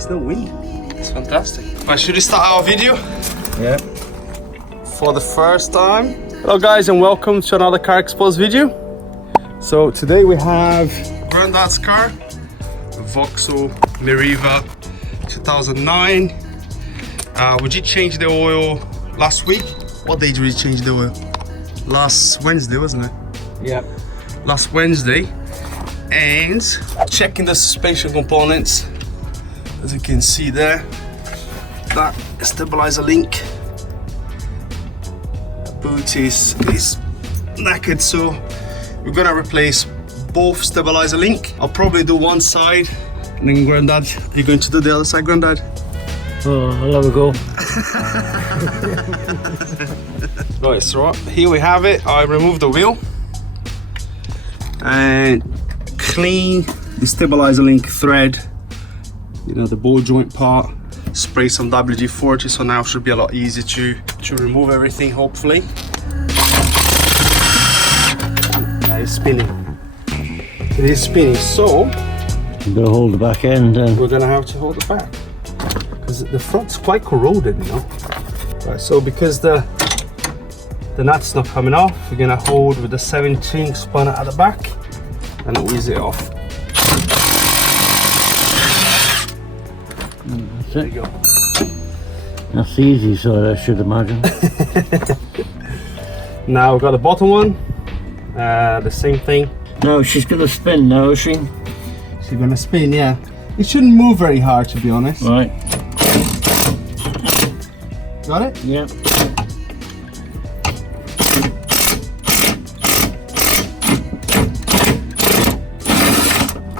There's no wind. It's fantastic. Right, should we start our video? Yeah. For the first time. Hello guys and welcome to another Carsexposed video. So today we have Grandad's car, Vauxhall Meriva 2009. We did change the oil last week. What day did we change the oil? Last Wednesday, wasn't it? Yeah. Last Wednesday. And checking the suspension components. As you can see there, that stabilizer link. Boot is knackered, so we're gonna replace both stabilizer link. I'll probably do one side and then Grandad, you're going to do the other side, Grandad? Oh, I'll have a go. Right, so here we have it. I removed the wheel and clean the stabilizer link thread, you know, the ball joint part. Spray some WD-40, so now it should be a lot easier to remove everything, hopefully. It's spinning. It is spinning, so I'm going to hold the back end and we're going to have to hold it back because the front's quite corroded, you know. Right, so because the nut's not coming off, we're going to hold with the 17 spanner at the back and ease it off. there you go. That's the easy side, I should imagine. Now we've got the bottom one, the same thing. No, she's going to spin now, is she? She's going to spin, yeah. It shouldn't move very hard, to be honest. Right. Got it? Yeah.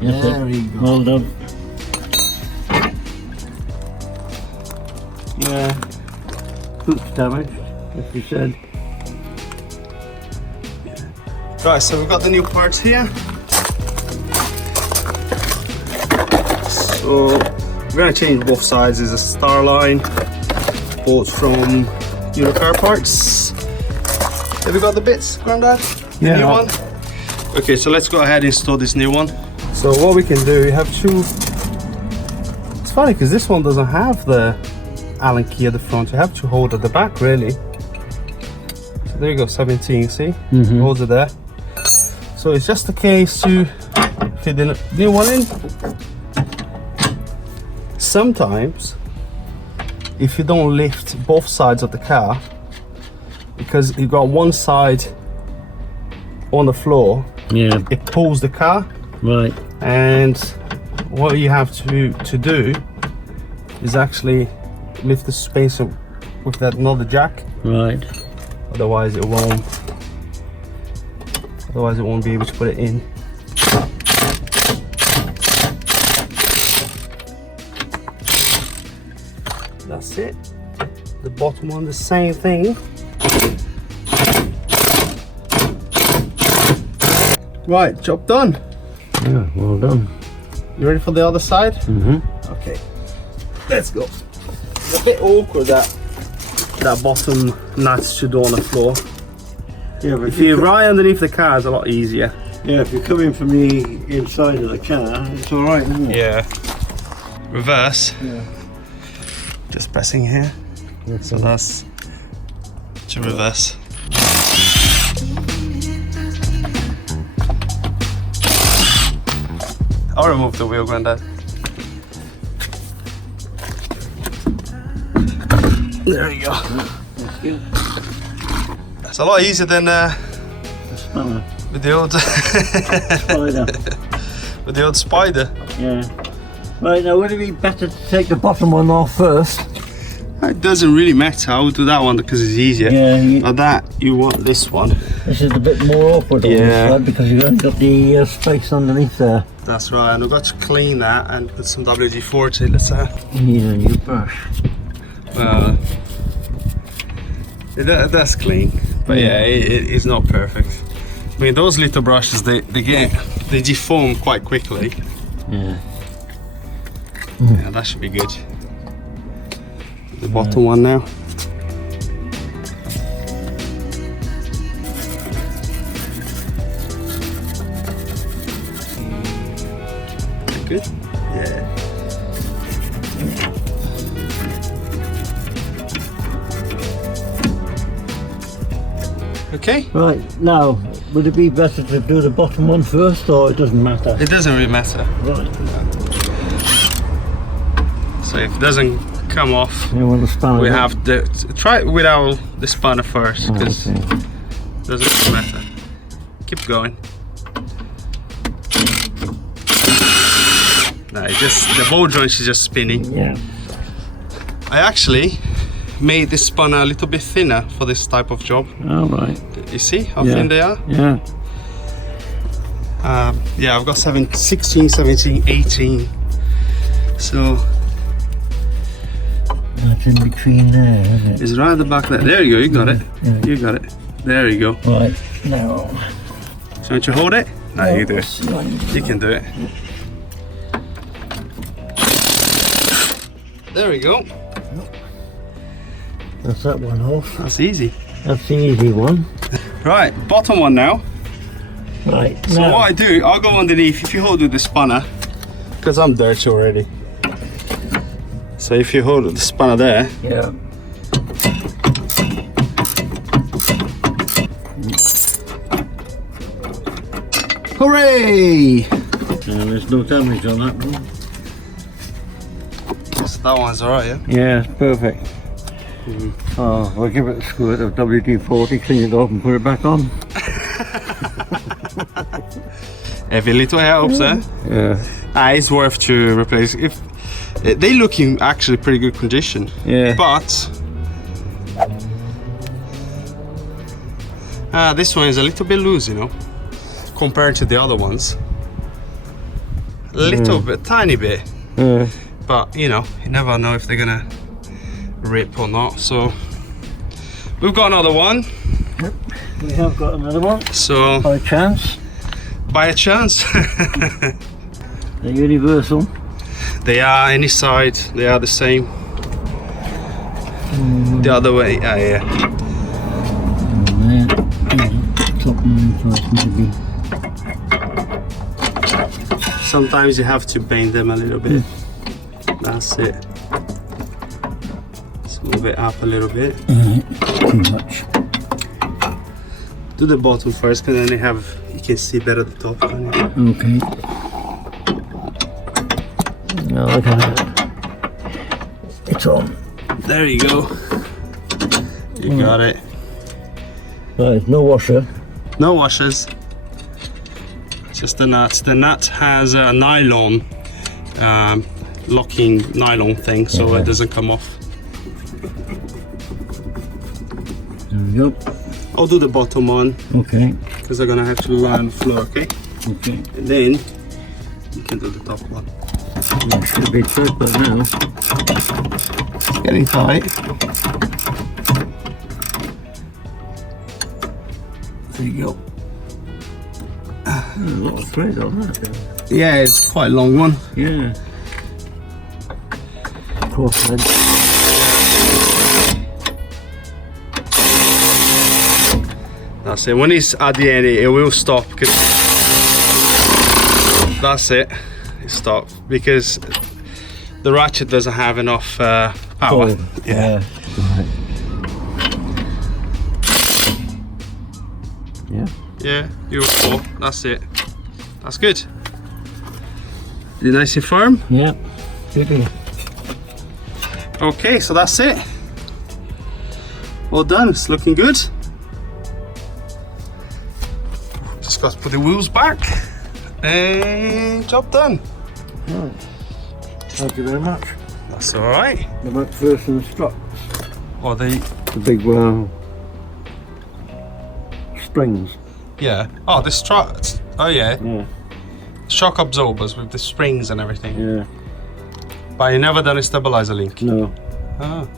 There we go. Well done. Yeah. Boot's damaged, as you said. Right, so we've got the new parts here. So we're going to change both sides. There's a Starline, bought from Car Parts. Have you got the bits, Grandad? The Yeah. new one? Okay, so let's go ahead and install this new one. So what we can do, we have two. It's funny because this one doesn't have the Allen key at the front. You have to hold at the back, really. So there you go, 17, see? Holds it there. So it's just a case to fit the new one in. Sometimes, if you don't lift both sides of the car, because you've got one side on the floor, Yeah. it pulls the car. Right. And what you have to do is actually lift the suspension with that another jack. Right. Otherwise it won't be able to put it in. That's it. The bottom one, the same thing. Right, job done. Yeah, well done. You ready for the other side? Okay, let's go. It's a bit awkward that bottom nut should go on the floor. Yeah, but If you're right underneath the car, it's a lot easier. yeah, if you're coming from the inside of the car, it's all right, isn't it? Yeah. Reverse. Yeah. Just pressing here. So that's to reverse. I'll remove the wheel, Grandad. There you go. That's good. It's a lot easier than Spanner. with the old Spider. with the old Spider. Yeah. Right, now would it be better to take the bottom one off first? It doesn't really matter. I would do that one because it's easier. Yeah. But that you want this one. This is a bit more awkward on this side because you've only got the space underneath there. That's right. And we've got to clean that and put some WD-40. Let's You need a new brush. That's clean, but yeah, it's not perfect. I mean, those little brushes they deform quite quickly. Yeah. Yeah, that should be good. The bottom one now. Good. Yeah. Okay. Right, now, would it be better to do the bottom one first, or it doesn't matter? It doesn't really matter. Right. So if it doesn't come off, You want the spanner? we have to try it without the spanner first, because Okay. it doesn't really matter. Keep going. No, it just, the ball joint is just spinning. Yeah. I actually made this spanner a little bit thinner for this type of job. All right. You see how Yeah. thin they are? Yeah. Yeah, I've got 16, 17, 18. So That's in between there, isn't it? it's right at the back there. There you go, you got it. Yeah. You got it. There you go. Right, now. So don't you hold it? No, you do it. You can do it. There we go. That's that one off. That's easy. That's the easy one. Right, bottom one now. Right, So now. what I do, I'll go underneath. If you hold with the spanner, because I'm dirty already. So if you hold with the spanner there, Yeah. hooray! And there's no damage on that one. So that one's alright, yeah? Yeah, perfect. Oh, we'll give it a squirt of WD-40, clean it off and put it back on. Every little helps, eh? Yeah. It's worth to replace. If they look in actually pretty good condition, Yeah. but this one is a little bit loose, you know, compared to the other ones. A little bit, tiny bit, Yeah. but you know, you never know if they're gonna rip or not. So we've got another one. We have got another one. So By chance, by a chance, the universal. they are any side. They are the same. The other way, yeah. And there. Top one first, maybe. Sometimes you have to bend them a little bit. That's it. Let's move it up a little bit. Too much. Do the bottom first, because then you can see better the top. Can't you? Okay. Now look at that. It's on. There you go. You got it. Right, no washer. No washers. Just the nuts. The nut has a nylon, locking nylon thing, so it doesn't come off. There we go. I'll do the bottom one, Okay. because I'm gonna have to lie on the floor, okay? Okay. And then you can do the top one. It should be tight by now. It's getting tight. There you go. A lot of thread on that. Yeah, it's quite a long one. Yeah. Cross thread. That's it. When it's at the end, it will stop. That's it. It stopped because the ratchet doesn't have enough power. Oh, Yeah. Right. Yeah. Yeah. Beautiful. That's it. That's good. Is it nice and firm? Yeah. Good. Okay, so that's it. Well done. It's looking good. Just got to put the wheels back and job done. Right. Thank you very much. That's all right. The McPherson struts. Or the The big springs. yeah. Oh, the struts. Oh yeah. Yeah. Shock absorbers with the springs and everything. Yeah. But you never done a stabilizer link. No. Oh.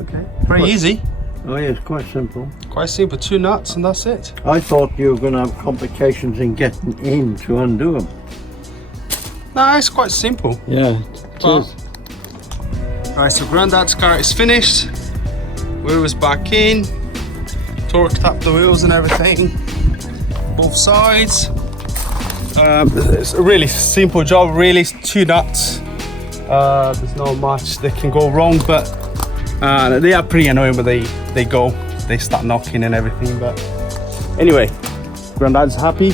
Okay. Pretty easy. Oh yeah, it's quite simple. Quite simple. 2 nuts and that's it. I thought you were going to have complications in getting in to undo them. No, it's quite simple. Yeah. Well, right, so Grandad's car is finished. Wheels back in. Torqued up the wheels and everything. Both sides. It's a really simple job. Really, 2 nuts. There's not much that can go wrong, but they are pretty annoying when they go. they start knocking and everything. But anyway, Grandad's happy.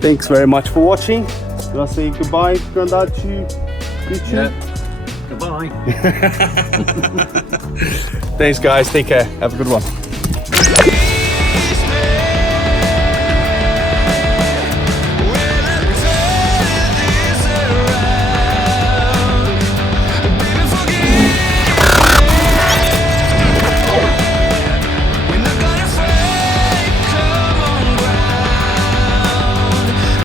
Thanks very much for watching. You want to say goodbye, Grandad, to YouTube? Yeah. Goodbye. Thanks guys, take care, have a good one.